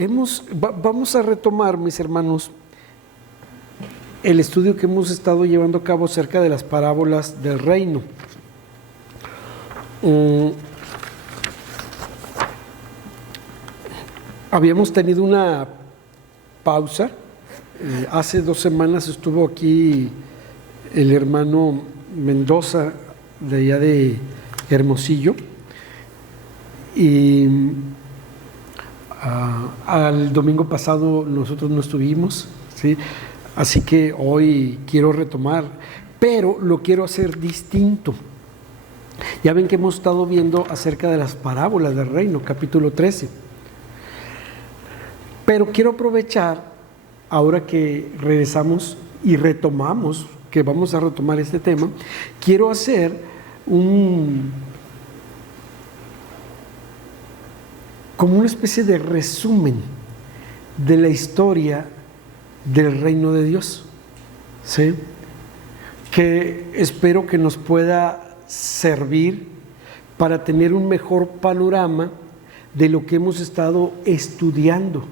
Vamos a retomar, mis hermanos, el estudio que hemos estado llevando a cabo acerca de las parábolas del reino. Habíamos tenido una pausa. Hace 2 semanas estuvo aquí el hermano Mendoza, de allá de Hermosillo, y al domingo pasado nosotros no estuvimos, ¿sí? Así que hoy quiero retomar, pero lo quiero hacer distinto. Ya ven que hemos estado viendo acerca de las parábolas del reino, capítulo 13. Pero quiero aprovechar, ahora que regresamos y retomamos, que vamos a retomar este tema, quiero hacer como una especie de resumen de la historia del reino de Dios, ¿sí? Que espero que nos pueda servir para tener un mejor panorama de lo que hemos estado estudiando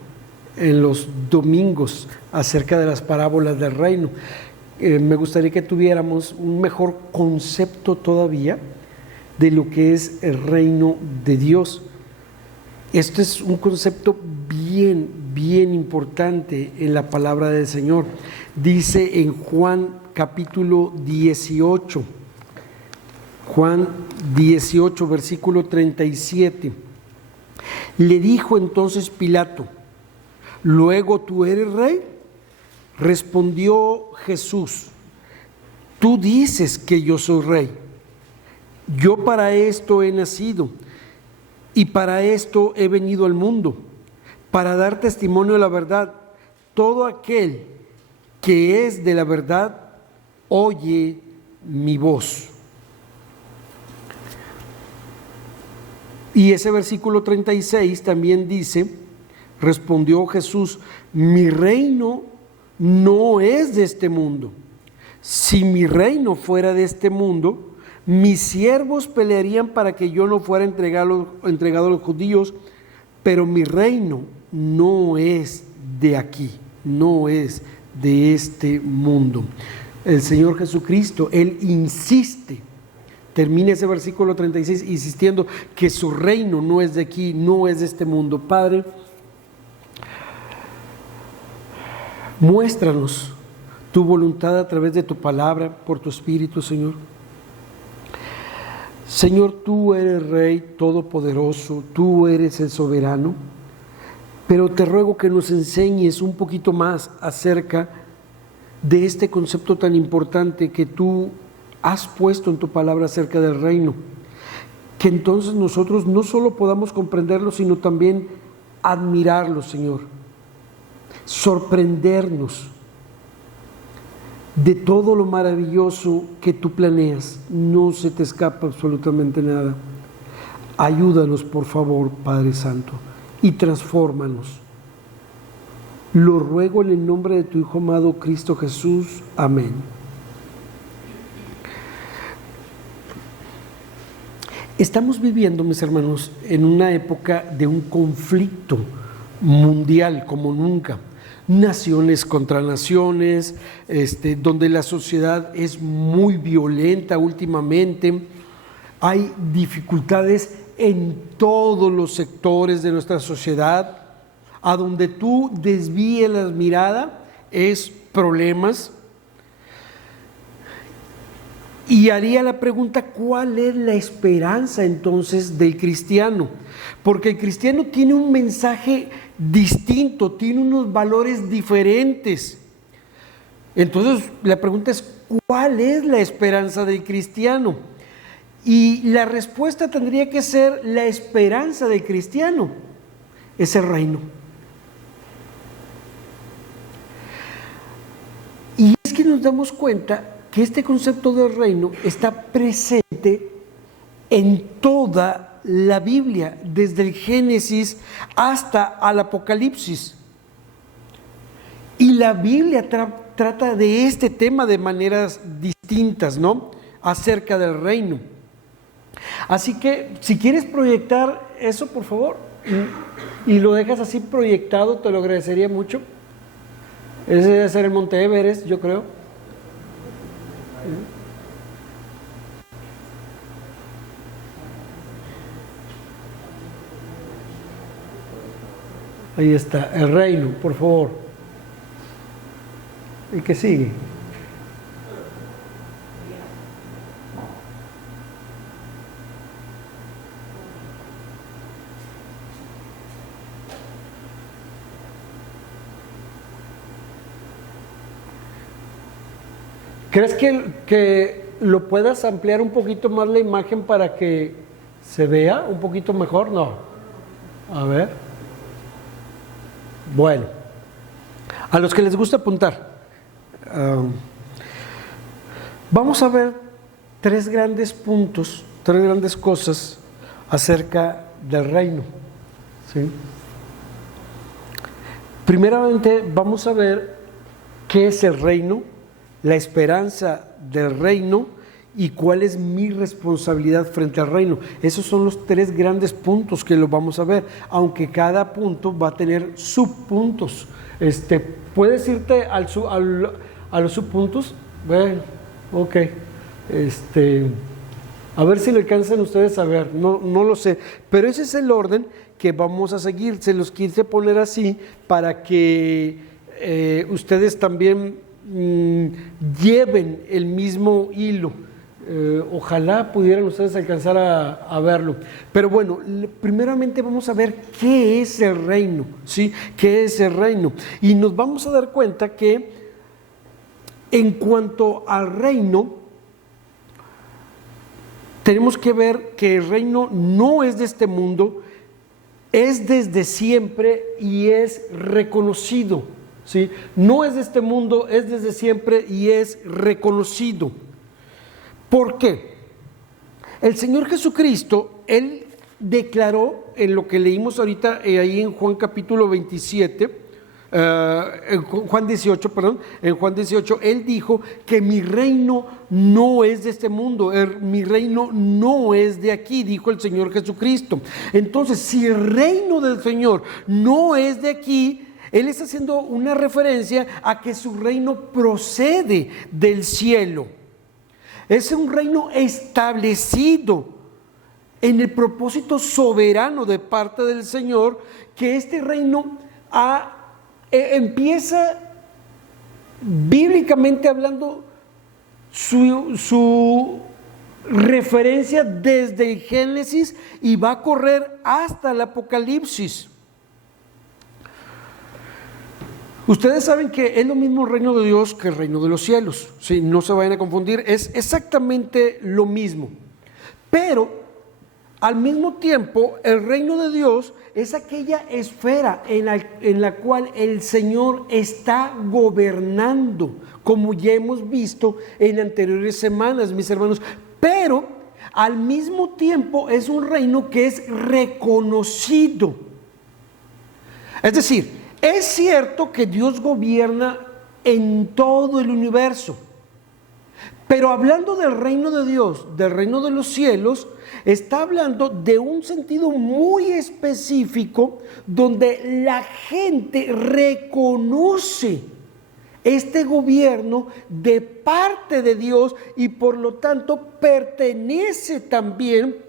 en los domingos acerca de las parábolas del reino. Me gustaría que tuviéramos un mejor concepto todavía de lo que es el reino de Dios. Este es un concepto bien importante en la palabra del Señor. Dice en Juan capítulo 18, Juan 18, versículo 37. Le dijo entonces Pilato: ¿luego tú eres rey? Respondió Jesús: tú dices que yo soy rey. Yo para esto he nacido y para esto he venido al mundo, para dar testimonio de la verdad. Todo aquel que es de la verdad oye mi voz. Y ese versículo 36 también dice: respondió Jesús: mi reino no es de este mundo. Si mi reino fuera de este mundo, mis siervos pelearían para que yo no fuera entregado a los judíos, pero mi reino no es de aquí, no es de este mundo. El Señor Jesucristo, Él insiste, termina ese versículo 36 insistiendo que su reino no es de aquí, no es de este mundo. Padre, muéstranos tu voluntad a través de tu palabra, por tu Espíritu, Señor. Señor, tú eres Rey todopoderoso, tú eres el soberano, pero te ruego que nos enseñes un poquito más acerca de este concepto tan importante que tú has puesto en tu palabra acerca del reino, que entonces nosotros no solo podamos comprenderlo, sino también admirarlo, Señor, sorprendernos de todo lo maravilloso que tú planeas. No se te escapa absolutamente nada. Ayúdanos, por favor, Padre Santo, y transfórmanos. Lo ruego en el nombre de tu Hijo amado, Cristo Jesús. Amén. Estamos viviendo, mis hermanos, en una época de un conflicto mundial como nunca. Naciones contra naciones, donde la sociedad es muy violenta últimamente. Hay dificultades en todos los sectores de nuestra sociedad. A donde tú desvíes la mirada es problemas. Y haría la pregunta: ¿cuál es la esperanza entonces del cristiano? Porque el cristiano tiene un mensaje distinto, tiene unos valores diferentes. Entonces la pregunta es: ¿cuál es la esperanza del cristiano? Y la respuesta tendría que ser: la esperanza del cristiano es el reino. Y es que nos damos cuenta que este concepto del reino está presente en toda la Biblia, desde el Génesis hasta el Apocalipsis. Y la Biblia trata de este tema de maneras distintas, ¿no? Acerca del reino. Así que, si quieres proyectar eso, por favor, y lo dejas así proyectado, te lo agradecería mucho. Ese debe ser el Monte Everest, yo creo. Ahí está, el reino, por favor. ¿Y qué sigue? ¿Crees que lo puedas ampliar un poquito más la imagen para que se vea un poquito mejor? No. A ver. Bueno. A los que les gusta apuntar, vamos a ver tres grandes puntos, tres grandes cosas acerca del reino. ¿Sí? Primeramente, vamos a ver qué es el reino, la esperanza del reino y cuál es mi responsabilidad frente al reino. Esos son los tres grandes puntos que lo vamos a ver, aunque cada punto va a tener subpuntos. ¿Puedes irte a los subpuntos? Bueno, ok. A ver si le alcanzan ustedes a ver, no lo sé, pero ese es el orden que vamos a seguir. Se los quise poner así para que ustedes también lleven el mismo hilo. Ojalá pudieran ustedes alcanzar a verlo. Pero bueno, primeramente vamos a ver qué es el reino, ¿sí? ¿Qué es el reino? Y nos vamos a dar cuenta que en cuanto al reino, tenemos que ver que el reino no es de este mundo, es desde siempre y es reconocido, ¿sí? No es de este mundo, es desde siempre y es reconocido. ¿Por qué? El Señor Jesucristo, Él declaró en lo que leímos ahorita ahí en Juan capítulo 27, en Juan 18, Él dijo que mi reino no es de este mundo, mi reino no es de aquí, dijo el Señor Jesucristo. Entonces, si el reino del Señor no es de aquí, Él está haciendo una referencia a que su reino procede del cielo. Es un reino establecido en el propósito soberano de parte del Señor, que este reino empieza bíblicamente hablando su referencia desde el Génesis y va a correr hasta el Apocalipsis. Ustedes saben que es lo mismo el reino de Dios que el reino de los cielos, ¿sí? No se vayan a confundir, es exactamente lo mismo. Pero al mismo tiempo, el reino de Dios es aquella esfera en la cual el Señor está gobernando, como ya hemos visto en anteriores semanas, mis hermanos. Pero al mismo tiempo es un reino que es reconocido. Es decir, es cierto que Dios gobierna en todo el universo, pero hablando del reino de Dios, del reino de los cielos, está hablando de un sentido muy específico donde la gente reconoce este gobierno de parte de Dios y por lo tanto pertenece también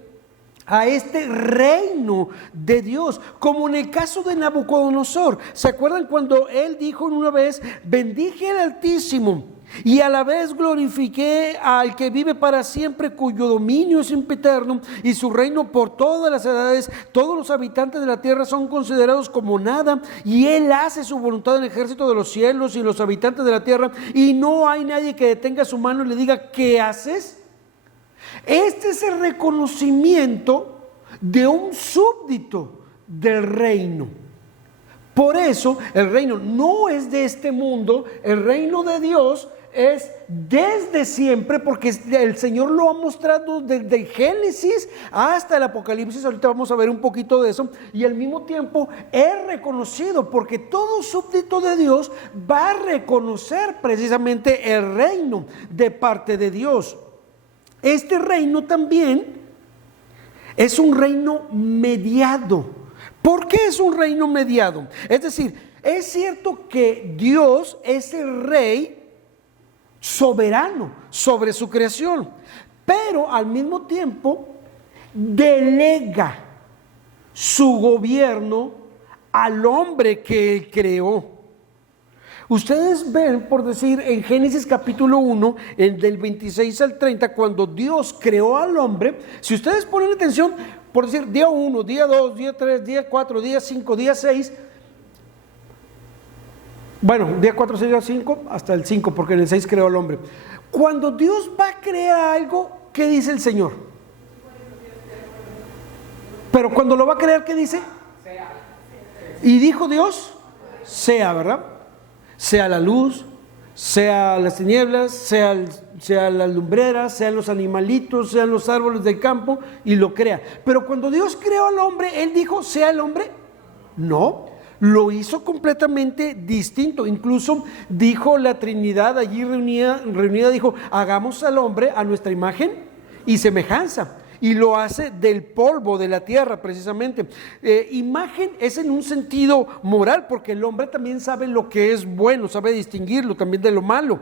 a este reino de Dios, como en el caso de Nabucodonosor. ¿Se acuerdan cuando él dijo una vez: bendije al Altísimo y a la vez glorifiqué al que vive para siempre, cuyo dominio es sempiterno y su reino por todas las edades? Todos los habitantes de la tierra son considerados como nada, y él hace su voluntad en el ejército de los cielos y los habitantes de la tierra, y no hay nadie que detenga su mano y le diga: ¿qué haces? Este es el reconocimiento de un súbdito del reino. Por eso el reino no es de este mundo, el reino de Dios es desde siempre, porque el Señor lo ha mostrado desde Génesis hasta el Apocalipsis. Ahorita vamos a ver un poquito de eso. Y al mismo tiempo es reconocido, porque todo súbdito de Dios va a reconocer precisamente el reino de parte de Dios. Este reino también es un reino mediado. ¿Por qué es un reino mediado? Es decir, es cierto que Dios es el rey soberano sobre su creación, pero al mismo tiempo delega su gobierno al hombre que él creó. Ustedes ven, por decir, en Génesis capítulo 1, del 26 al 30, cuando Dios creó al hombre, si ustedes ponen atención, por decir, día 1, día 2, día 3, día 4, día 5, día 6, bueno, día 4, 6, día 5, hasta el 5, porque en el 6 creó al hombre. Cuando Dios va a crear algo, ¿qué dice el Señor? Pero cuando lo va a crear, ¿qué dice? Y dijo Dios, sea, ¿verdad? Sea la luz, sea las tinieblas, sea las lumbreras, sean los animalitos, sean los árboles del campo, y lo crea. Pero cuando Dios creó al hombre, ¿Él dijo, sea el hombre? No, lo hizo completamente distinto. Incluso dijo la Trinidad allí reunida, dijo, hagamos al hombre a nuestra imagen y semejanza. Y lo hace del polvo de la tierra, precisamente. Imagen es en un sentido moral, porque el hombre también sabe lo que es bueno, sabe distinguirlo también de lo malo.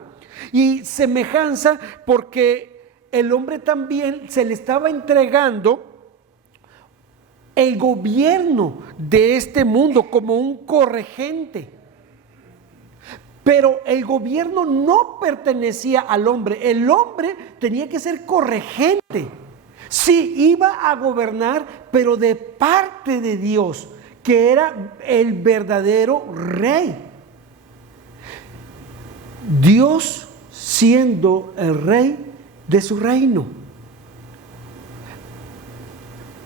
Y semejanza, porque el hombre también se le estaba entregando el gobierno de este mundo como un corregente. Pero el gobierno no pertenecía al hombre. El hombre tenía que ser corregente. Sí, iba a gobernar, pero de parte de Dios, que era el verdadero rey. Dios siendo el rey de su reino,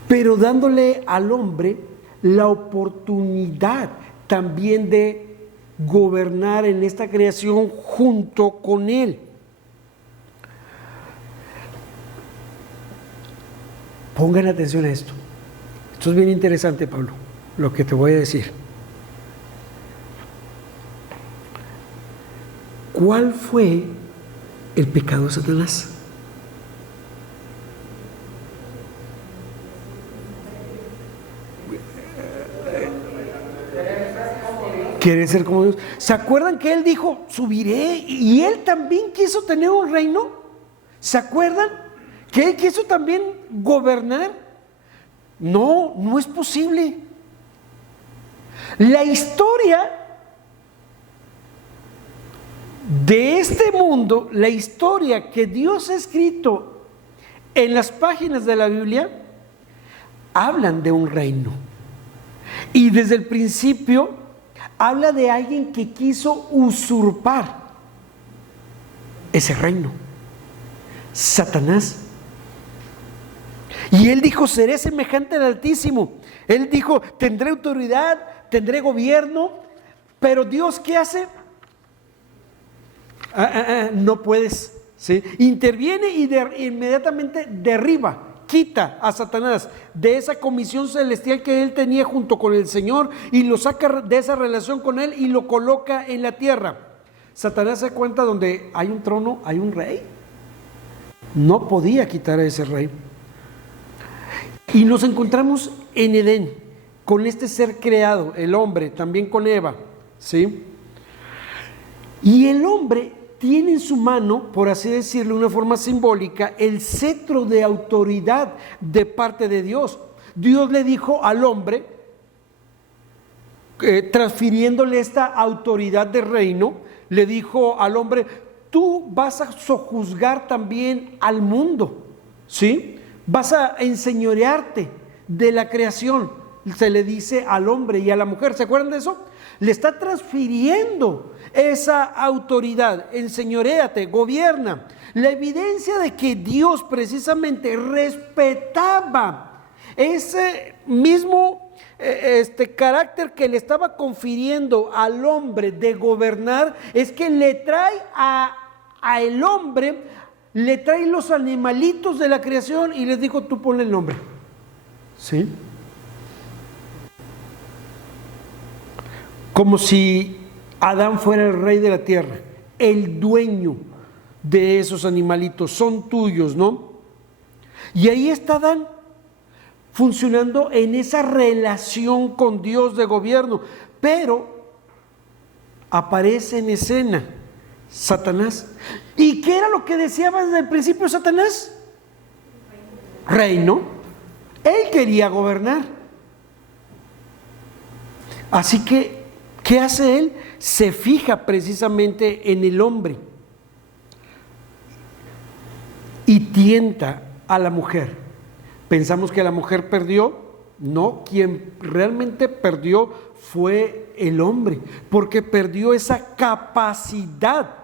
pero dándole al hombre la oportunidad también de gobernar en esta creación junto con él. Pongan atención a esto. Esto es bien interesante, Pablo, lo que te voy a decir. ¿Cuál fue el pecado de Satanás? Quiere ser como Dios. ¿Se acuerdan que él dijo, subiré? Y él también quiso tener un reino. ¿Se acuerdan? Que él quiso también gobernar. No, no es posible. La historia de este mundo, la historia que Dios ha escrito en las páginas de la Biblia, hablan de un reino. Y desde el principio habla de alguien que quiso usurpar ese reino, Satanás. Y él dijo, seré semejante al Altísimo. Él dijo, tendré autoridad, tendré gobierno. Pero Dios, ¿qué hace? No puedes, ¿sí? Interviene y inmediatamente derriba, quita a Satanás de esa comisión celestial que él tenía junto con el Señor, y lo saca de esa relación con él y lo coloca en la tierra. Satanás se cuenta, donde hay un trono, hay un rey. No podía quitar a ese rey. Y nos encontramos en Edén, con este ser creado, el hombre, también con Eva, ¿sí? Y el hombre tiene en su mano, por así decirlo, de una forma simbólica, el cetro de autoridad de parte de Dios. Dios le dijo al hombre, transfiriéndole esta autoridad de reino, le dijo al hombre, tú vas a sojuzgar también al mundo, ¿sí? Vas a enseñorearte de la creación, se le dice al hombre y a la mujer. ¿Se acuerdan de eso? Le está transfiriendo esa autoridad. Enseñoréate, gobierna. La evidencia de que Dios precisamente respetaba ese mismo carácter que le estaba confiriendo al hombre de gobernar, es que le trae a el hombre, le trae los animalitos de la creación y les dijo, tú ponle el nombre. ¿Sí? Como si Adán fuera el rey de la tierra, el dueño de esos animalitos, son tuyos, ¿no? Y ahí está Adán, funcionando en esa relación con Dios de gobierno, pero aparece en escena Satanás. ¿Y qué era lo que deseaba desde el principio Satanás? Reino. Él quería gobernar. Así que, ¿qué hace él? Se fija precisamente en el hombre y tienta a la mujer. Pensamos que la mujer perdió. No, quien realmente perdió fue el hombre, porque perdió esa capacidad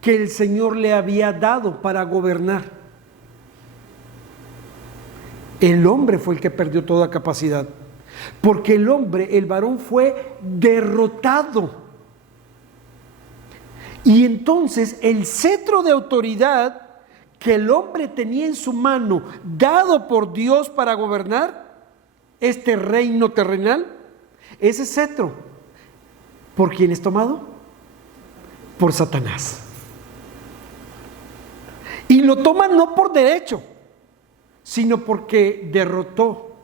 que el Señor le había dado para gobernar. El hombre fue el que perdió toda capacidad, porque el hombre, el varón, fue derrotado. Y entonces el cetro de autoridad que el hombre tenía en su mano, dado por Dios para gobernar este reino terrenal, ese cetro, ¿por quién es tomado? Por Satanás. Y lo toma no por derecho, sino porque derrotó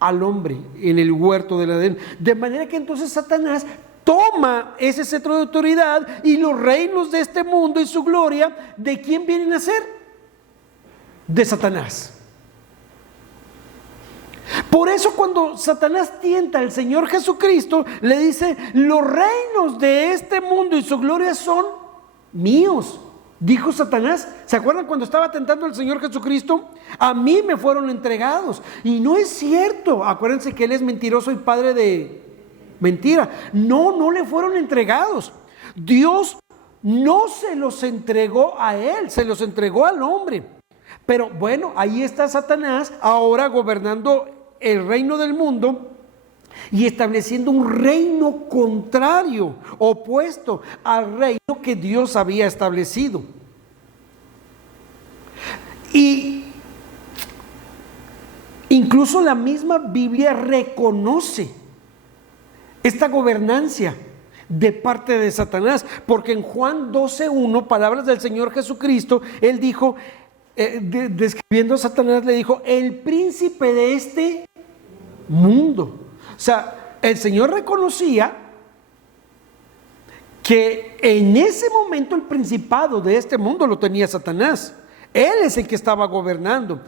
al hombre en el huerto del Edén. De manera que entonces Satanás toma ese cetro de autoridad, y los reinos de este mundo y su gloria, ¿de quién vienen a ser? De Satanás. Por eso cuando Satanás tienta al Señor Jesucristo, le dice: los reinos de este mundo y su gloria son míos. Dijo Satanás. ¿Se acuerdan cuando estaba tentando al Señor Jesucristo? A mí me fueron entregados. Y no es cierto. Acuérdense que Él es mentiroso y padre de mentira. No le fueron entregados. Dios no se los entregó a Él, se los entregó al hombre. Pero bueno, ahí está Satanás ahora gobernando el reino del mundo y estableciendo un reino contrario, opuesto al reino que Dios había establecido. Y incluso la misma Biblia reconoce esta gobernancia de parte de Satanás, porque en Juan 12:1, palabras del Señor Jesucristo, Él dijo, describiendo a Satanás, le dijo: el príncipe de este mundo. O sea, el Señor reconocía que en ese momento el principado de este mundo lo tenía Satanás. Él es el que estaba gobernando.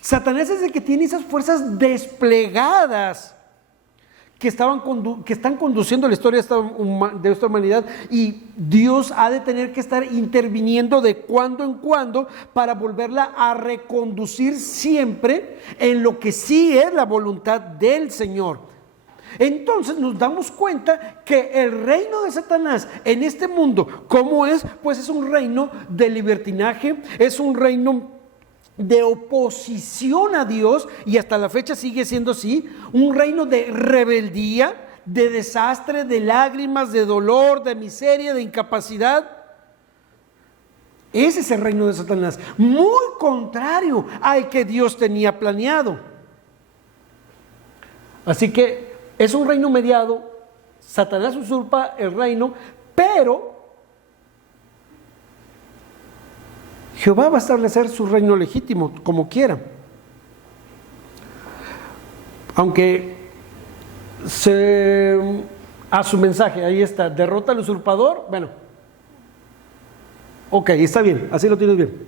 Satanás es el que tiene esas fuerzas desplegadas que están conduciendo la historia de esta humanidad, y Dios ha de tener que estar interviniendo de cuando en cuando para volverla a reconducir siempre en lo que sí es la voluntad del Señor. Entonces nos damos cuenta que el reino de Satanás en este mundo, ¿cómo es? Pues es un reino de libertinaje, es un reino de oposición a Dios, y hasta la fecha sigue siendo así, un reino de rebeldía, de desastre, de lágrimas, de dolor, de miseria, de incapacidad. Ese es el reino de Satanás, muy contrario al que Dios tenía planeado. Así que es un reino mediado. Satanás usurpa el reino, pero Jehová va a establecer su reino legítimo como quiera. Aunque a su mensaje, ahí está, derrota al usurpador. Bueno, ok, está bien, así lo tienes bien.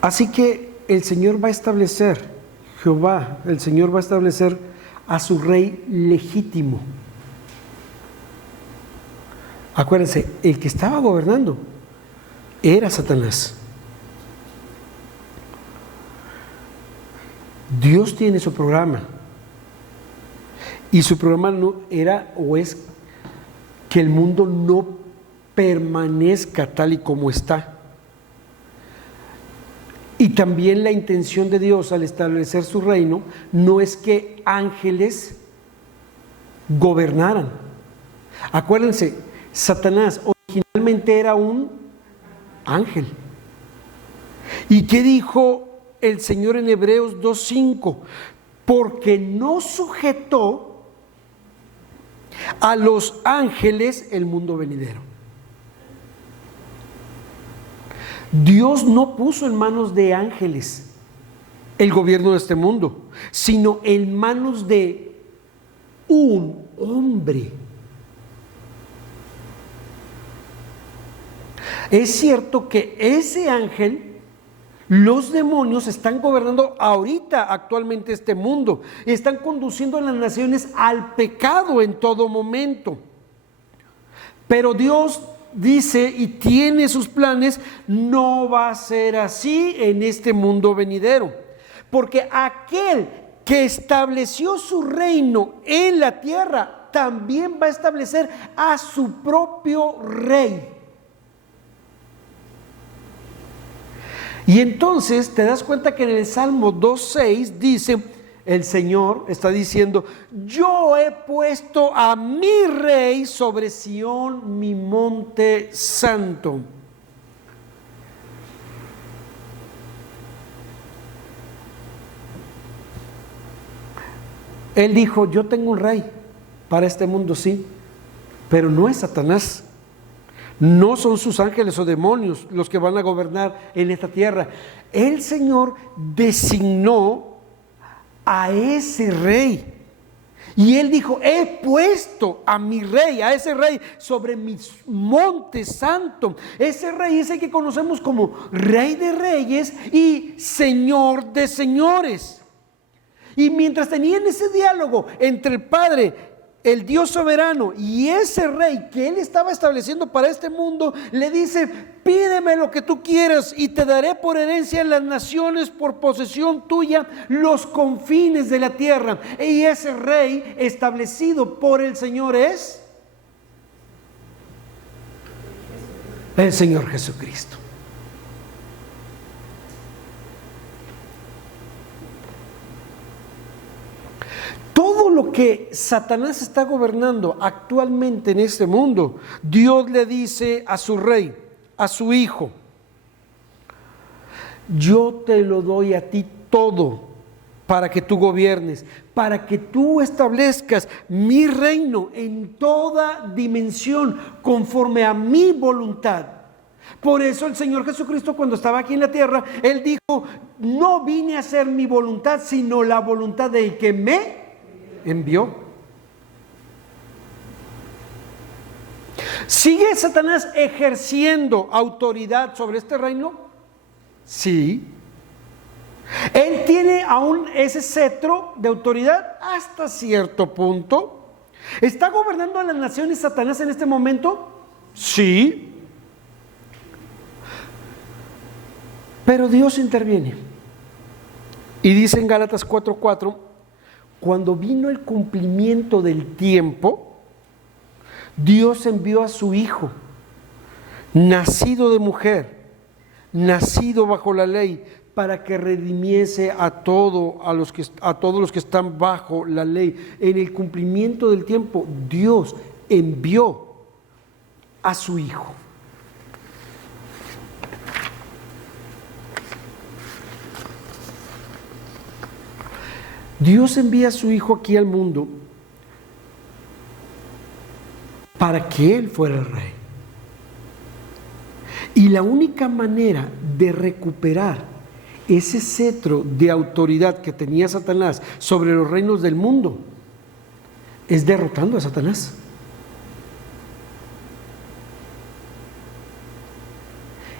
Así que el Señor va a establecer, Jehová, el Señor va a establecer a su rey legítimo. Acuérdense, el que estaba gobernando era Satanás. Dios tiene su programa, y su programa no era o es que el mundo no permanezca tal y como está. Y también la intención de Dios al establecer su reino no es que ángeles gobernaran. Acuérdense, Satanás originalmente era un ángel. ¿Y qué dijo el Señor en Hebreos 2:5? Porque no sujetó a los ángeles el mundo venidero. Dios no puso en manos de ángeles el gobierno de este mundo, sino en manos de un hombre. Es cierto que ese ángel, los demonios están gobernando ahorita, actualmente, este mundo, están conduciendo a las naciones al pecado en todo momento. Pero Dios dice y tiene sus planes, no va a ser así en este mundo venidero, porque aquel que estableció su reino en la tierra también va a establecer a su propio rey. Y entonces te das cuenta que en el Salmo 2:6 dice, el Señor está diciendo, yo he puesto a mi rey sobre Sión, mi monte santo. Él dijo, yo tengo un rey para este mundo, sí, pero no es Satanás. No son sus ángeles o demonios los que van a gobernar en esta tierra. El Señor designó a ese rey. Y Él dijo, he puesto a mi rey, a ese rey sobre mi monte santo. Ese rey es el que conocemos como Rey de Reyes y Señor de Señores. Y mientras tenían ese diálogo entre el Padre, el Dios soberano y ese rey que Él estaba estableciendo para este mundo, le dice, pídeme lo que tú quieras y te daré por herencia en las naciones, por posesión tuya, los confines de la tierra. Y ese rey establecido por el Señor es el Señor Jesucristo. Todo lo que Satanás está gobernando actualmente en este mundo, Dios le dice a su rey, a su hijo, yo te lo doy a ti todo para que tú gobiernes, para que tú establezcas mi reino en toda dimensión, conforme a mi voluntad. Por eso el Señor Jesucristo, cuando estaba aquí en la tierra, Él dijo, no vine a hacer mi voluntad, sino la voluntad del que me envió. ¿Sigue Satanás ejerciendo autoridad sobre este reino? Sí. Él tiene aún ese cetro de autoridad hasta cierto punto. ¿Está gobernando a las naciones Satanás en este momento? Sí. Pero Dios interviene. Y dice en Gálatas 4:4, cuando vino el cumplimiento del tiempo, Dios envió a su Hijo, nacido de mujer, nacido bajo la ley, para que redimiese a todos los que están bajo la ley. En el cumplimiento del tiempo, Dios envió a su Hijo. Dios envía a su Hijo aquí al mundo para que Él fuera el rey. Y la única manera de recuperar ese cetro de autoridad que tenía Satanás sobre los reinos del mundo es derrotando a Satanás.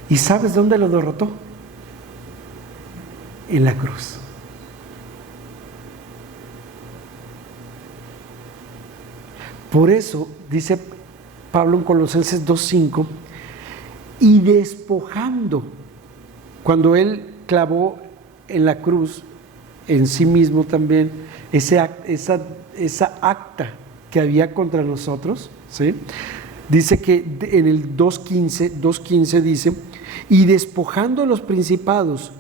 ¿Y sabes dónde lo derrotó? En la cruz. Por eso dice Pablo en Colosenses 2:5, y despojando, cuando Él clavó en la cruz en sí mismo también esa acta que había contra nosotros, ¿sí? Dice que en el 2:15 dice, y despojando a los principados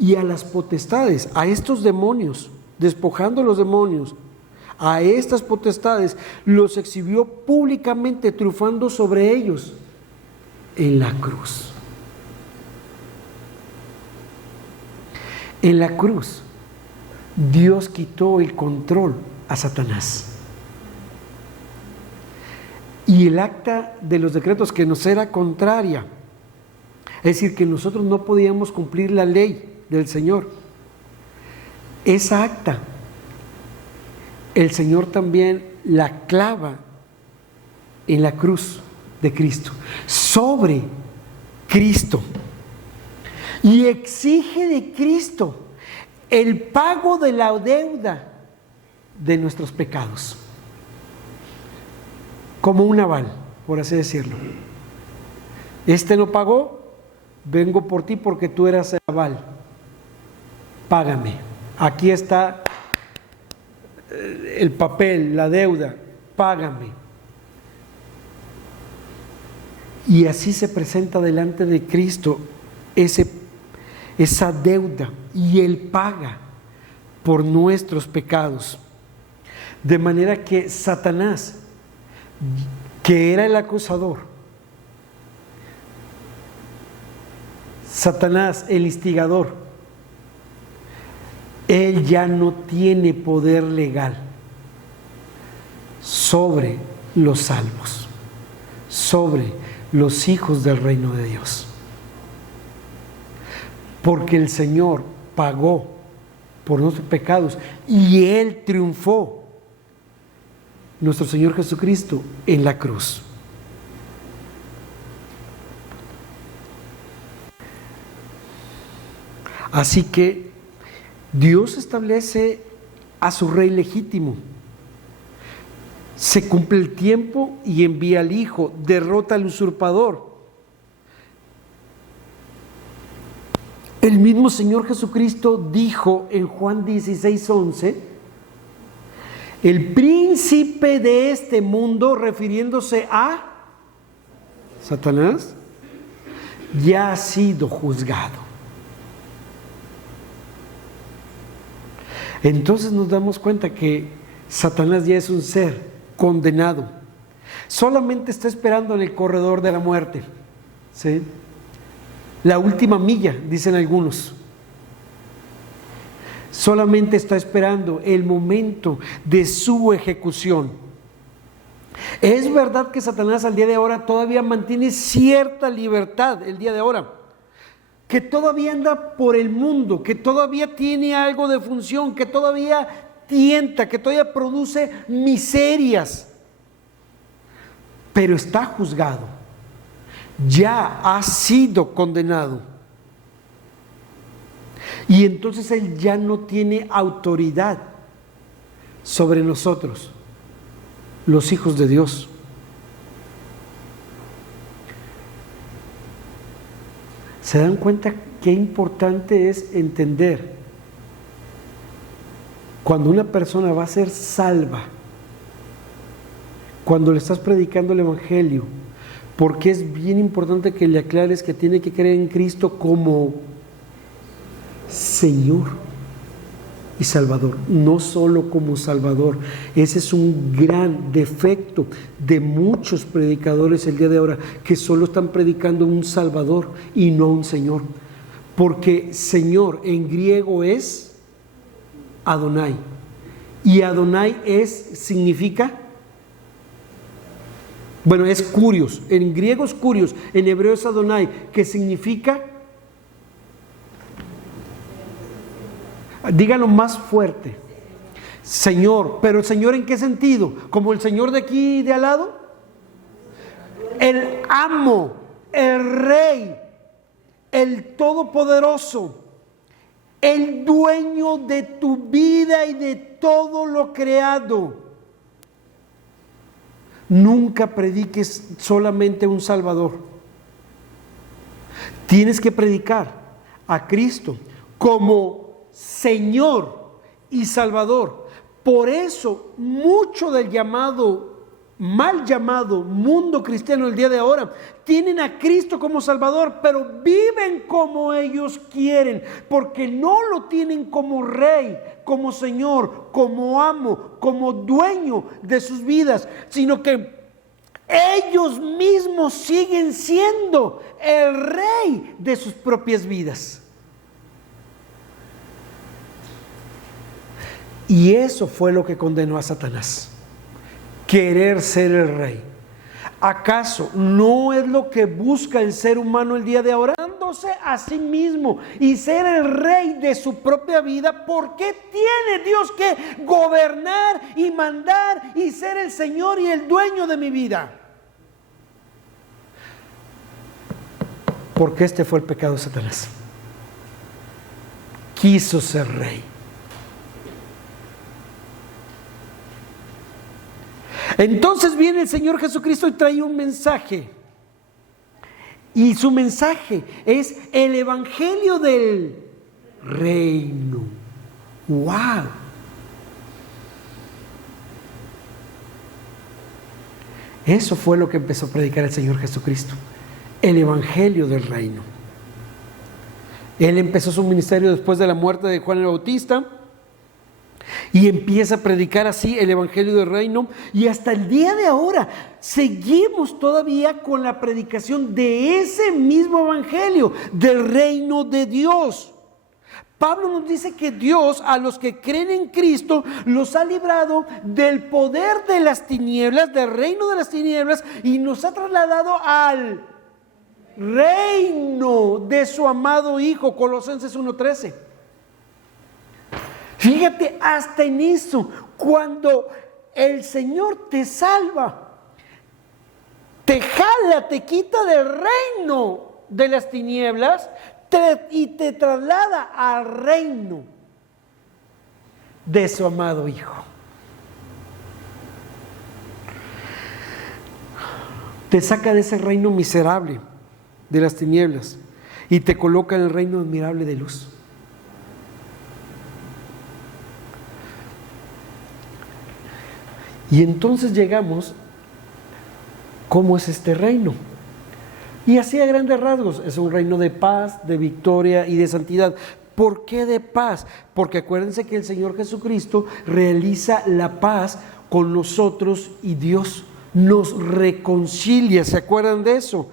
y a las potestades, a estos demonios, despojando a los demonios, a estas potestades, los exhibió públicamente, triunfando sobre ellos en la cruz. En la cruz, Dios quitó el control a Satanás. Y el acta de los decretos que nos era contraria Es decir, que nosotros no podíamos cumplir la ley del Señor. Esa acta, el Señor también la clava en la cruz de Cristo, sobre Cristo, y exige de Cristo el pago de la deuda de nuestros pecados, como un aval, por así decirlo. Este no pagó, vengo por ti porque tú eras el aval, págame, aquí está el papel, la deuda, págame. Y así se presenta delante de Cristo esa deuda, y Él paga por nuestros pecados. De manera que Satanás, que era el acusador, Satanás, el instigador, él ya no tiene poder legal sobre los salvos, sobre los hijos del reino de Dios. Porque el Señor pagó por nuestros pecados y Él triunfó, nuestro Señor Jesucristo, en la cruz. Así que Dios establece a su rey legítimo. Se cumple el tiempo y envía al Hijo, derrota al usurpador. El mismo Señor Jesucristo dijo en Juan 16:11, el príncipe de este mundo, refiriéndose a Satanás, ya ha sido juzgado. Entonces nos damos cuenta que Satanás ya es un ser condenado. Solamente está esperando en el corredor de la muerte, ¿sí? La última milla, dicen algunos. Solamente está esperando el momento de su ejecución. Es verdad que Satanás al día de ahora todavía mantiene cierta libertad, el día de ahora, que todavía anda por el mundo, que todavía tiene algo de función, que todavía tienta, que todavía produce miserias, pero está juzgado, ya ha sido condenado, y entonces él ya no tiene autoridad sobre nosotros, los hijos de Dios. ¿Se dan cuenta qué importante es entender cuando una persona va a ser salva? Cuando le estás predicando el Evangelio, porque es bien importante que le aclares que tiene que creer en Cristo como Señor y Salvador, no solo como Salvador. Ese es un gran defecto de muchos predicadores el día de ahora, que solo están predicando un Salvador y no un Señor, porque Señor en griego es Adonai, y Adonai significa, bueno, es Kurios, en griego es Kurios, en hebreo es Adonai, que significa, díganlo más fuerte, Señor. Pero Señor, ¿en qué sentido? ¿Como el Señor de aquí de al lado? El amo, el rey, el todopoderoso, el dueño de tu vida y de todo lo creado. Nunca prediques solamente un Salvador. Tienes que predicar a Cristo como Señor y Salvador. Por eso mucho del mal llamado mundo cristiano el día de ahora tienen a Cristo como Salvador, pero viven como ellos quieren, porque no lo tienen como Rey, como Señor, como amo, como dueño de sus vidas, sino que ellos mismos siguen siendo el Rey de sus propias vidas. Y eso fue lo que condenó a Satanás, querer ser el rey. ¿Acaso no es lo que busca el ser humano el día de ahora? reinarse a sí mismo y ser el rey de su propia vida, ¿por qué tiene Dios que gobernar y mandar y ser el Señor y el dueño de mi vida? Porque este fue el pecado de Satanás. Quiso ser rey. Entonces viene el Señor Jesucristo y trae un mensaje. Y su mensaje es el evangelio del reino. ¡Wow! Eso fue lo que empezó a predicar el Señor Jesucristo. El evangelio del reino. Él empezó su ministerio después de la muerte de Juan el Bautista. Y empieza a predicar así el evangelio del reino, y hasta el día de ahora seguimos todavía con la predicación de ese mismo evangelio del reino de Dios. Pablo nos dice que Dios a los que creen en Cristo los ha librado del poder de las tinieblas, del reino de las tinieblas, y nos ha trasladado al reino de su amado Hijo. Colosenses 1:13. Fíjate, hasta en eso, cuando el Señor te salva, te jala, te quita del reino de las tinieblas y te traslada al reino de su amado Hijo. Te saca de ese reino miserable de las tinieblas y te coloca en el reino admirable de luz. Y entonces llegamos, ¿cómo es este reino? Y así a grandes rasgos, es un reino de paz, de victoria y de santidad. ¿Por qué de paz? Porque acuérdense que el Señor Jesucristo realiza la paz con nosotros y Dios nos reconcilia. ¿Se acuerdan de eso?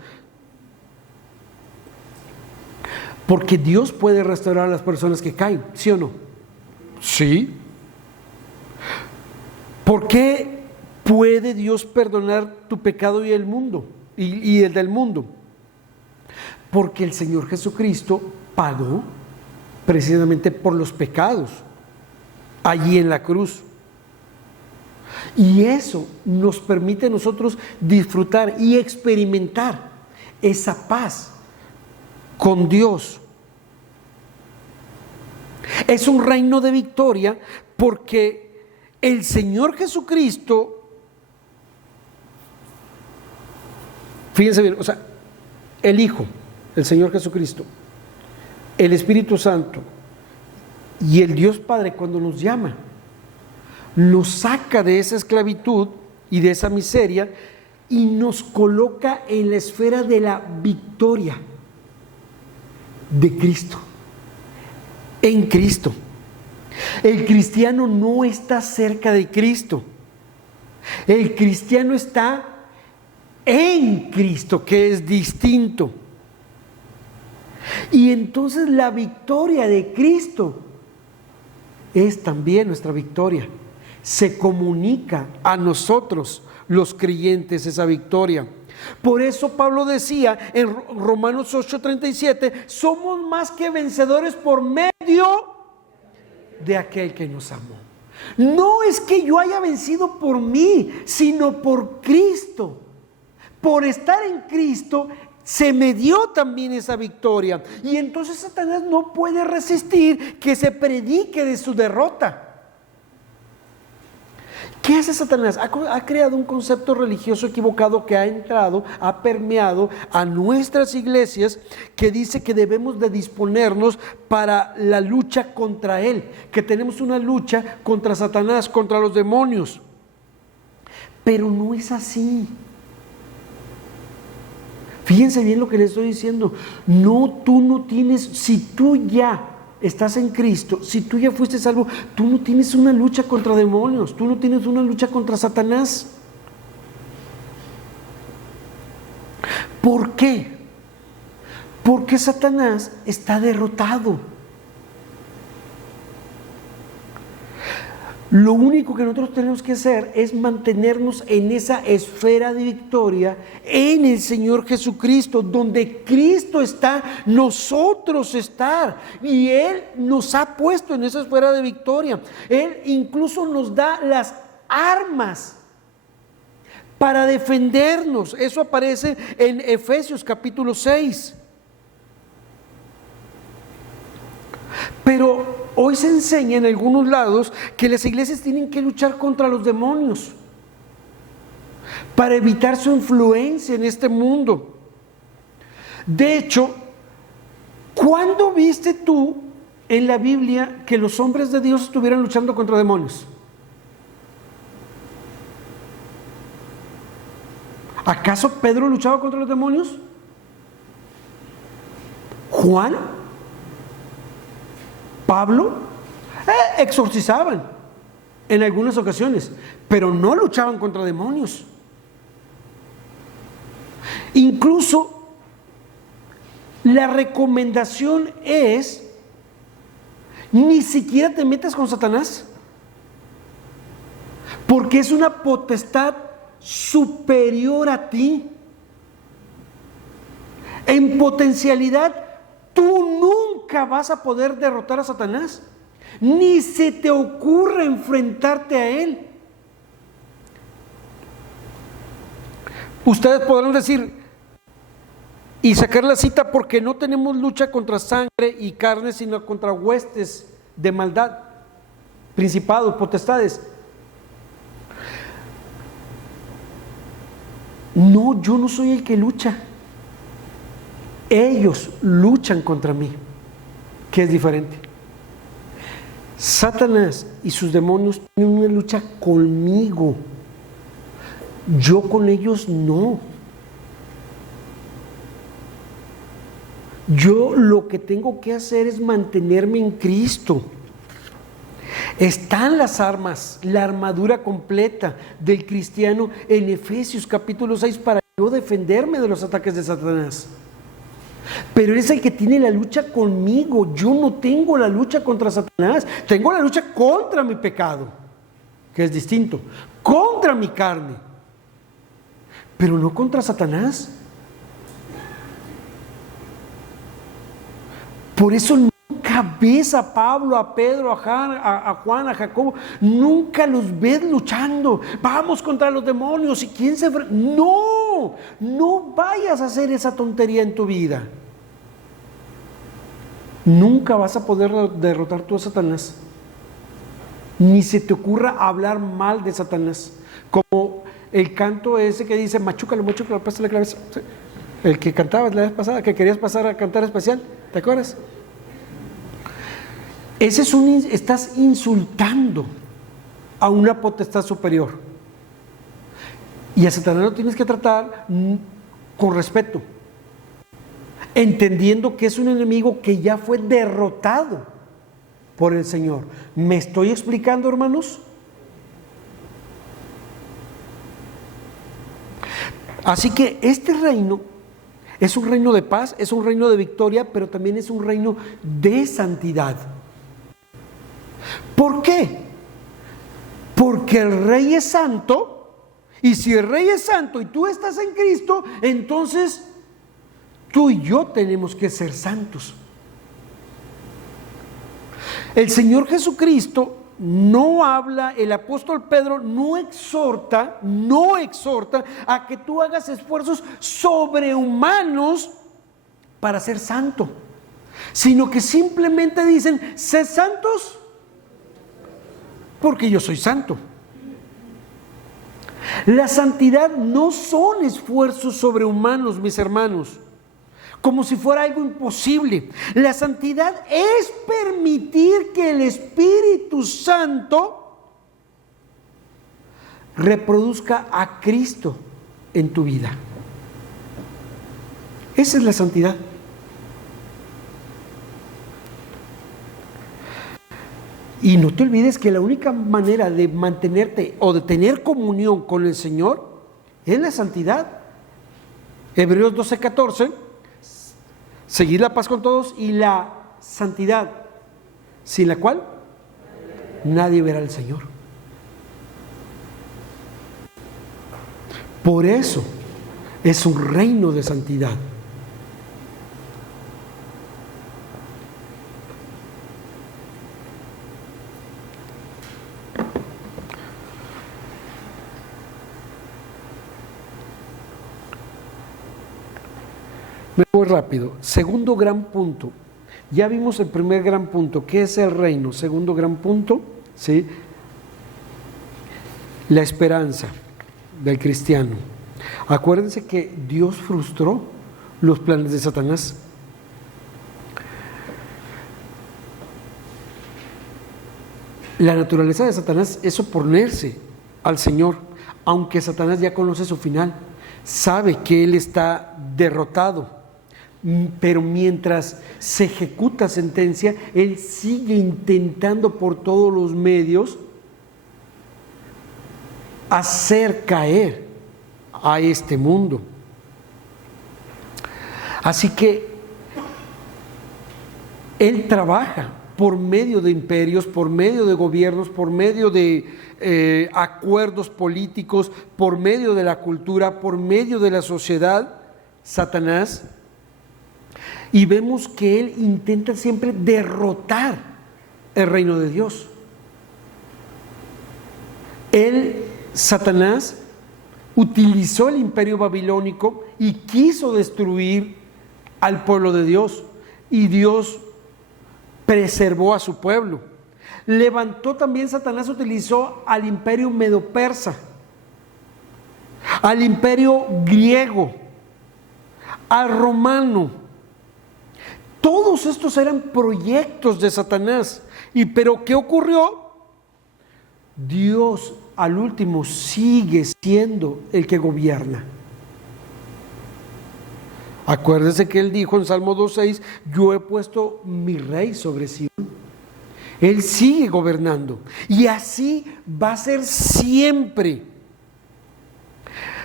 Porque Dios puede restaurar a las personas que caen, ¿sí o no? Sí. ¿Por qué puede Dios perdonar tu pecado y el mundo y el del mundo? Porque el Señor Jesucristo pagó precisamente por los pecados allí en la cruz. Y eso nos permite a nosotros disfrutar y experimentar esa paz con Dios. Es un reino de victoria porque el Señor Jesucristo, fíjense bien, o sea, el Hijo, el Señor Jesucristo, el Espíritu Santo y el Dios Padre, cuando nos llama, nos saca de esa esclavitud y de esa miseria y nos coloca en la esfera de la victoria de Cristo, en Cristo. El cristiano no está cerca de Cristo. El cristiano está en Cristo, que es distinto. Y entonces la victoria de Cristo es también nuestra victoria. Se comunica a nosotros, los creyentes, esa victoria. Por eso Pablo decía en Romanos 8:37, somos más que vencedores por medio de aquel que nos amó. No es que yo haya vencido por mí, sino por Cristo. Por estar en Cristo se me dio también esa victoria. Y entonces Satanás no puede resistir que se predique de su derrota. ¿Qué hace Satanás? Ha creado un concepto religioso equivocado que ha entrado, ha permeado a nuestras iglesias, que dice que debemos de disponernos para la lucha contra él, que tenemos una lucha contra Satanás, contra los demonios. Pero no es así. Fíjense bien lo que les estoy diciendo. No, tú no tienes, si tú ya estás en Cristo, si tú ya fuiste salvo, tú no tienes una lucha contra demonios, tú no tienes una lucha contra Satanás. ¿Por qué? Porque Satanás está derrotado. Lo único que nosotros tenemos que hacer es mantenernos en esa esfera de victoria en el Señor Jesucristo. Donde Cristo está, nosotros estar. Y Él nos ha puesto en esa esfera de victoria. Él incluso nos da las armas para defendernos. Eso aparece en Efesios capítulo 6. Pero hoy se enseña en algunos lados que las iglesias tienen que luchar contra los demonios para evitar su influencia en este mundo. De hecho, ¿cuándo viste tú en la Biblia que los hombres de Dios estuvieran luchando contra demonios? ¿Acaso Pedro luchaba contra los demonios? ¿Juan? ¿Pablo? Exorcizaban en algunas ocasiones, pero no luchaban contra demonios. Incluso la recomendación es: ni siquiera te metas con Satanás, porque es una potestad superior a ti. En potencialidad, tú nunca vas a poder derrotar a Satanás, ni se te ocurra enfrentarte a él. Ustedes podrán decir y sacar la cita: porque no tenemos lucha contra sangre y carne, sino contra huestes de maldad, principados, potestades. No, yo no soy el que lucha. Ellos luchan contra mí, que es diferente. Satanás y sus demonios tienen una lucha conmigo. Yo con ellos no. Yo lo que tengo que hacer es mantenerme en Cristo. Están las armas, la armadura completa del cristiano en Efesios capítulo 6 para yo defenderme de los ataques de Satanás. Pero él es el que tiene la lucha conmigo. Yo no tengo la lucha contra Satanás, tengo la lucha contra mi pecado, que es distinto, contra mi carne, pero no contra Satanás. Por eso nunca ves a Pablo, a Pedro, a Juan, a Jacobo, nunca los ves luchando. Vamos contra los demonios y quién se... No, no vayas a hacer esa tontería en tu vida. Nunca vas a poder derrotar tú a Satanás. Ni se te ocurra hablar mal de Satanás. Como el canto ese que dice: machúcalo, machúcalo, pásale la cabeza. El que cantabas la vez pasada, que querías pasar a cantar especial, ¿te acuerdas? Ese es estás insultando a una potestad superior. Y a Satanás lo tienes que tratar con respeto, entendiendo que es un enemigo que ya fue derrotado por el Señor. ¿Me estoy explicando, hermanos? Así que este reino es un reino de paz, es un reino de victoria, pero también es un reino de santidad. ¿Por qué? Porque el Rey es santo, y si el Rey es santo y tú estás en Cristo, entonces tú y yo tenemos que ser santos. El Señor Jesucristo no habla, el apóstol Pedro no exhorta a que tú hagas esfuerzos sobrehumanos para ser santo, sino que simplemente dicen: sed santos porque yo soy santo. La santidad no son esfuerzos sobrehumanos, mis hermanos, como si fuera algo imposible. La santidad es permitir que el Espíritu Santo reproduzca a Cristo en tu vida. Esa es la santidad. Y no te olvides que la única manera de mantenerte o de tener comunión con el Señor es la santidad. Hebreos 12:14: seguid la paz con todos y la santidad, sin la cual nadie verá al Señor. Por eso es un reino de santidad. Me voy rápido. Segundo gran punto. Ya vimos el primer gran punto, ¿qué es el reino? Segundo gran punto, ¿sí? La esperanza del cristiano. Acuérdense que Dios frustró los planes de Satanás. La naturaleza de Satanás es oponerse al Señor, aunque Satanás ya conoce su final, sabe que él está derrotado. Pero mientras se ejecuta sentencia, él sigue intentando por todos los medios hacer caer a este mundo. Así que él trabaja por medio de imperios, por medio de gobiernos, por medio de acuerdos políticos, por medio de la cultura, por medio de la sociedad, Satanás. Y vemos que él intenta siempre derrotar el reino de Dios. Satanás, utilizó el imperio babilónico y quiso destruir al pueblo de Dios. Y Dios preservó a su pueblo. Levantó también Satanás, utilizó al imperio medo-persa, al imperio griego, al romano. Todos estos eran proyectos de Satanás. Pero ¿qué ocurrió? Dios al último sigue siendo el que gobierna. Acuérdense que él dijo en Salmo 2:6, yo he puesto mi rey sobre Sion. Él sigue gobernando y así va a ser siempre.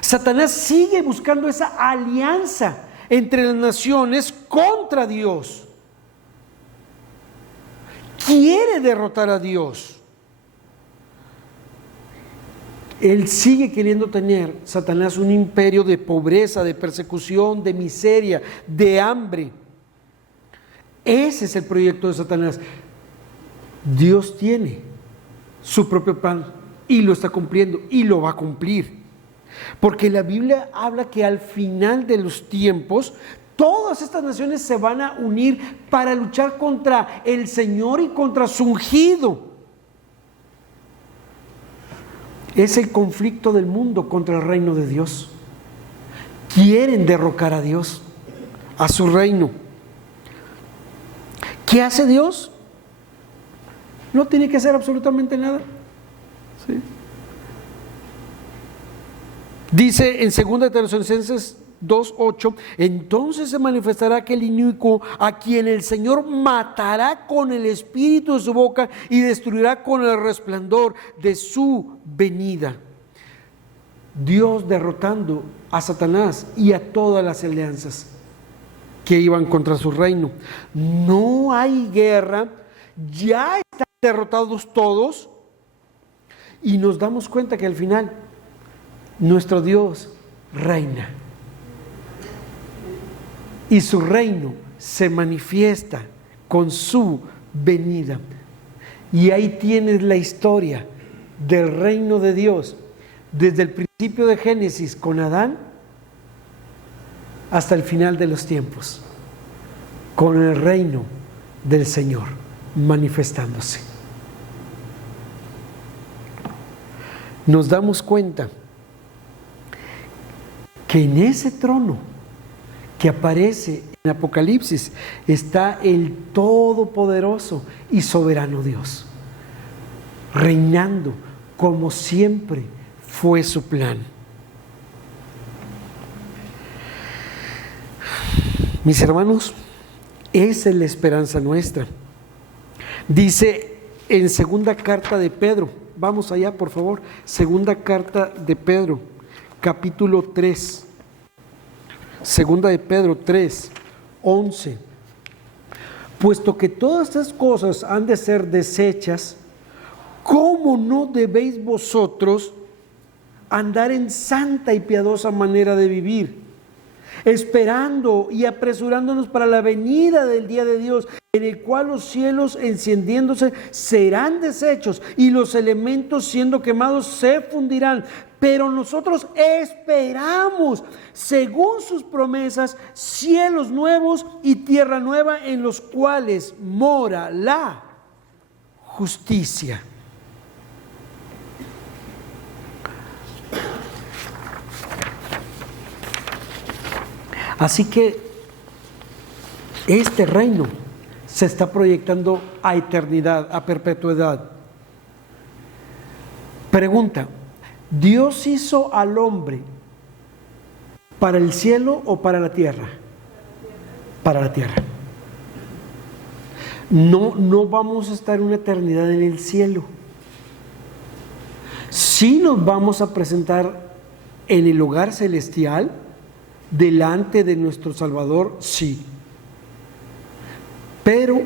Satanás sigue buscando esa alianza entre las naciones contra Dios. Quiere derrotar a Dios. Él sigue queriendo tener, Satanás, un imperio de pobreza, de persecución, de miseria, de hambre. Ese es el proyecto de Satanás. Dios tiene su propio plan y lo está cumpliendo y lo va a cumplir. Porque la Biblia habla que al final de los tiempos todas estas naciones se van a unir para luchar contra el Señor y contra su ungido. Es el conflicto del mundo contra el reino de Dios. Quieren derrocar a Dios, a su reino. ¿Qué hace Dios? No tiene que hacer absolutamente nada. ¿Sí? Dice en 2 Tesalonicenses 2:8, entonces se manifestará aquel inicuo a quien el Señor matará con el espíritu de su boca y destruirá con el resplandor de su venida. Dios derrotando a Satanás y a todas las alianzas que iban contra su reino. No hay guerra, ya están derrotados todos y nos damos cuenta que al final nuestro Dios reina y su reino se manifiesta con su venida. Y ahí tienes la historia del reino de Dios desde el principio de Génesis con Adán hasta el final de los tiempos, con el reino del Señor manifestándose. Nos damos cuenta que en ese trono que aparece en Apocalipsis está el todopoderoso y soberano Dios, reinando como siempre fue su plan. Mis hermanos, esa es la esperanza nuestra. Dice en segunda carta de Pedro, vamos allá por favor, segunda carta de Pedro, capítulo 3, segunda de Pedro 3:11. Puesto que todas estas cosas han de ser deshechas, ¿cómo no debéis vosotros andar en santa y piadosa manera de vivir, esperando y apresurándonos para la venida del día de Dios, en el cual los cielos encendiéndose serán deshechos y los elementos siendo quemados se fundirán. Pero nosotros esperamos, según sus promesas, cielos nuevos y tierra nueva en los cuales mora la justicia. Así que este reino se está proyectando a eternidad, a perpetuidad. Pregunta: ¿Dios hizo al hombre para el cielo o para la tierra? Para la tierra. No vamos a estar una eternidad en el cielo. Sí nos vamos a presentar en el hogar celestial delante de nuestro Salvador, sí. Pero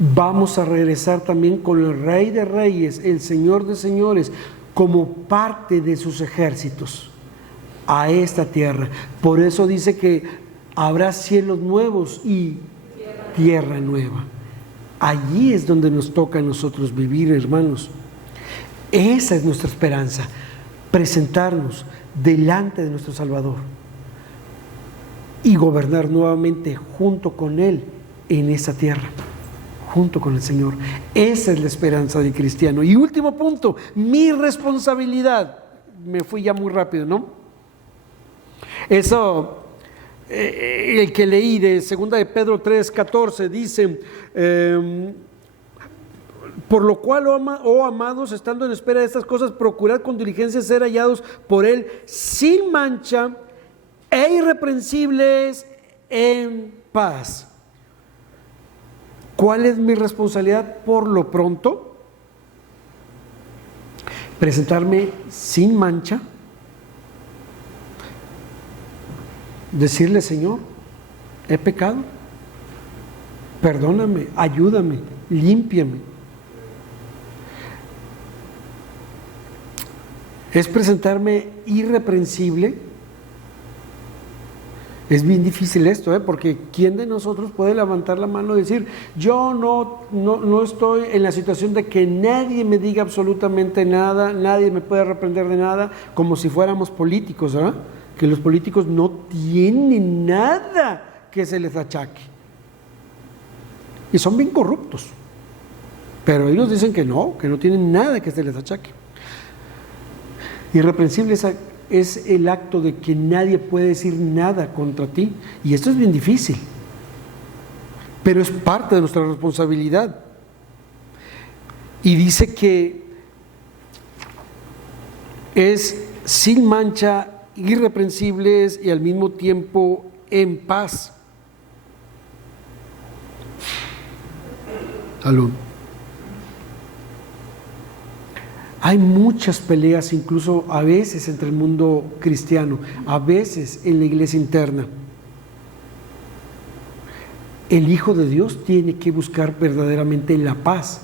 vamos a regresar también con el Rey de Reyes, el Señor de Señores, como parte de sus ejércitos a esta tierra. Por eso dice que habrá cielos nuevos y tierra nueva. Allí es donde nos toca a nosotros vivir, hermanos. Esa es nuestra esperanza, presentarnos delante de nuestro Salvador y gobernar nuevamente junto con Él en esa tierra, junto con el Señor. Esa es la esperanza del cristiano. Y último punto, mi responsabilidad. Me fui ya muy rápido, ¿no? Eso, el que leí de 2 de Pedro 3:14 dice: por lo cual, oh amados, estando en espera de estas cosas, procurad con diligencia ser hallados por Él sin mancha e irreprensibles en paz. ¿Cuál es mi responsabilidad por lo pronto? Presentarme sin mancha, decirle: Señor, he pecado, perdóname, ayúdame, límpiame. Es presentarme irreprensible. Es bien difícil esto, porque ¿quién de nosotros puede levantar la mano y decir: yo no estoy en la situación de que nadie me diga absolutamente nada, nadie me puede reprender de nada, como si fuéramos políticos, ¿verdad? Que los políticos no tienen nada que se les achaque. Y son bien corruptos. Pero ellos dicen que no tienen nada que se les achaque. Irreprensible es el acto de que nadie puede decir nada contra ti. Y esto es bien difícil. Pero es parte de nuestra responsabilidad. Y dice que es sin mancha, irreprensibles y al mismo tiempo en paz. Salud. Hay muchas peleas, incluso a veces entre el mundo cristiano, a veces en la iglesia interna. El Hijo de Dios tiene que buscar verdaderamente la paz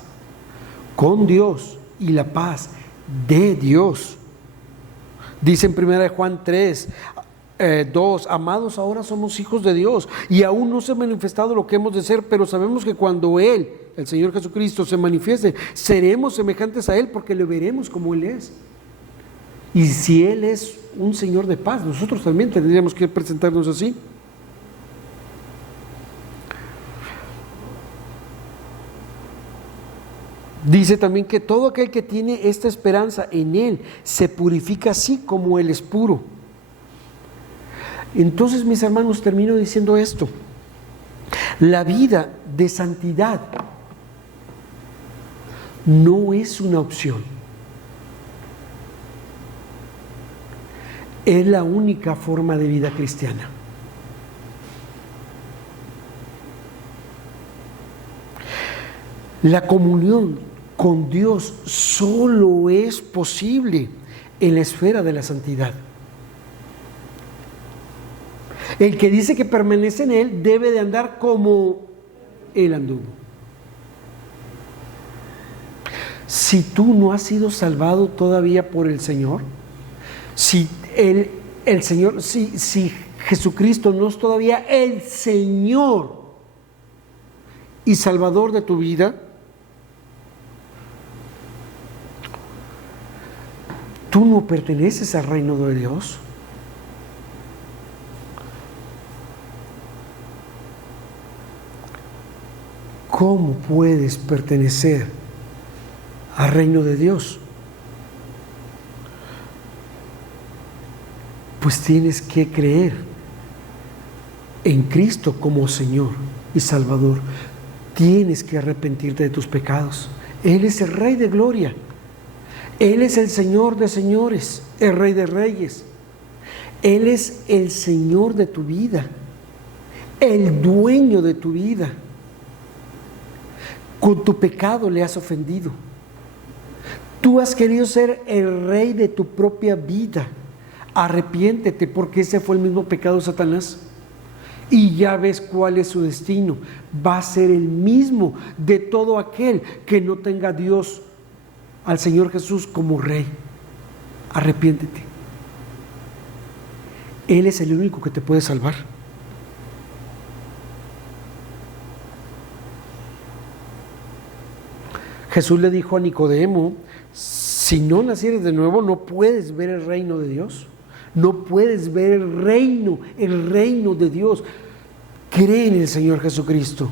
con Dios y la paz de Dios. Dice en 1 Juan 3:2: amados, ahora somos hijos de Dios y aún no se ha manifestado lo que hemos de ser, pero sabemos que cuando Él, el Señor Jesucristo, se manifieste, seremos semejantes a Él porque le veremos como Él es. Y si Él es un Señor de paz, nosotros también tendríamos que presentarnos así. Dice también que todo aquel que tiene esta esperanza en Él se purifica así como Él es puro. Entonces, mis hermanos, termino diciendo esto: la vida de santidad no es una opción, es la única forma de vida cristiana. La comunión con Dios solo es posible en la esfera de la santidad. El que dice que permanece en Él debe de andar como Él anduvo. Si tú no has sido salvado todavía por el Señor, Si el Señor, si Jesucristo no es todavía el Señor y Salvador de tu vida, tú no perteneces al reino de Dios. ¿Cómo puedes pertenecer al reino de Dios? Pues tienes que creer en Cristo como Señor y Salvador. Tienes que arrepentirte de tus pecados. Él es el Rey de gloria. Él es el Señor de señores, el Rey de reyes. Él es el Señor de tu vida, el dueño de tu vida. Con tu pecado le has ofendido. Tú has querido ser el rey de tu propia vida. Arrepiéntete, porque ese fue el mismo pecado de Satanás. Y ya ves cuál es su destino. Va a ser el mismo de todo aquel que no tenga a Dios, al Señor Jesús como rey. Arrepiéntete. Él es el único que te puede salvar. Jesús le dijo a Nicodemo: si no nacieres de nuevo, no puedes ver el reino de Dios. No puedes ver el reino de Dios. Cree en el Señor Jesucristo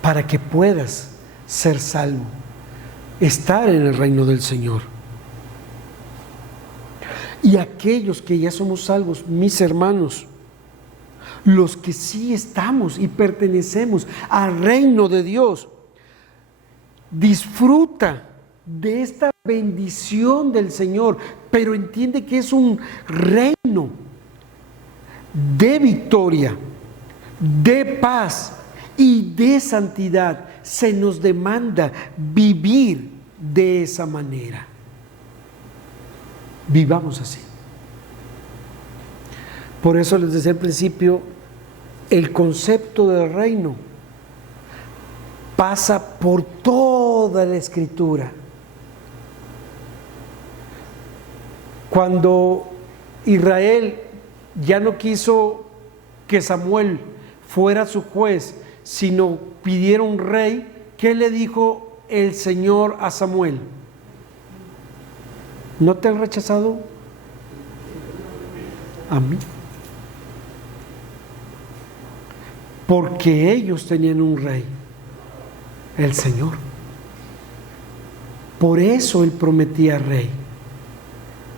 para que puedas ser salvo, estar en el reino del Señor. Y aquellos que ya somos salvos, mis hermanos, los que sí estamos y pertenecemos al reino de Dios, disfruta de esta bendición del Señor, pero entiende que es un reino de victoria, de paz y de santidad. Se nos demanda vivir de esa manera. Vivamos así. Por eso les decía al principio, el concepto del reino pasa por toda la Escritura. Cuando Israel ya no quiso que Samuel fuera su juez, sino pidieron un rey, ¿qué le dijo el Señor a Samuel? ¿No te han rechazado a mí? Porque ellos tenían un rey, el Señor. Por eso Él prometía rey.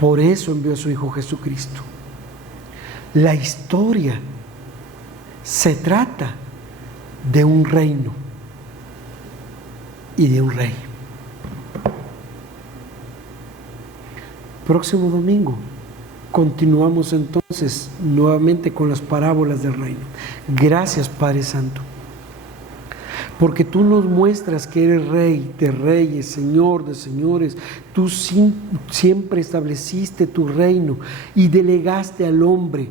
Por eso envió a su Hijo Jesucristo. La historia se trata de un reino y de un rey. Próximo domingo continuamos entonces nuevamente con las parábolas del reino. Gracias, Padre Santo, porque tú nos muestras que eres Rey de reyes, Señor de señores. Tú siempre estableciste tu reino y delegaste al hombre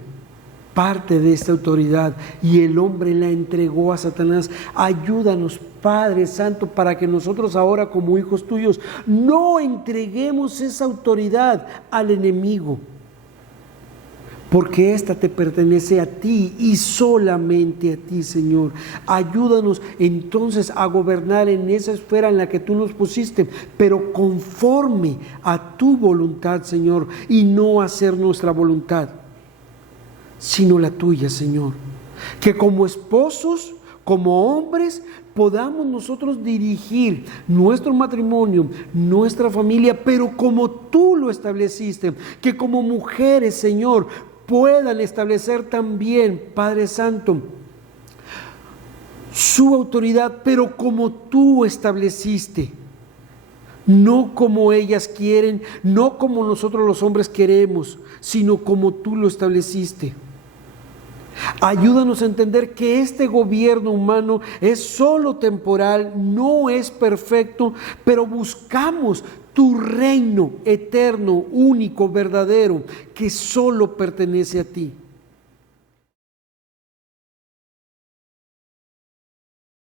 parte de esta autoridad, y el hombre la entregó a Satanás. Ayúdanos, Padre Santo, para que nosotros ahora, como hijos tuyos, no entreguemos esa autoridad al enemigo, porque esta te pertenece a ti y solamente a ti, Señor. Ayúdanos entonces a gobernar en esa esfera en la que tú nos pusiste, pero conforme a tu voluntad, Señor, y no hacer nuestra voluntad, sino la tuya, Señor. Que como esposos, como hombres, podamos nosotros dirigir nuestro matrimonio, nuestra familia, pero como tú lo estableciste. Que como mujeres, Señor, puedan establecer también, Padre Santo, su autoridad, pero como tú estableciste. No como ellas quieren, no como nosotros los hombres queremos, sino como tú lo estableciste. Ayúdanos a entender que este gobierno humano es solo temporal, no es perfecto, pero buscamos tu reino eterno, único, verdadero, que solo pertenece a ti.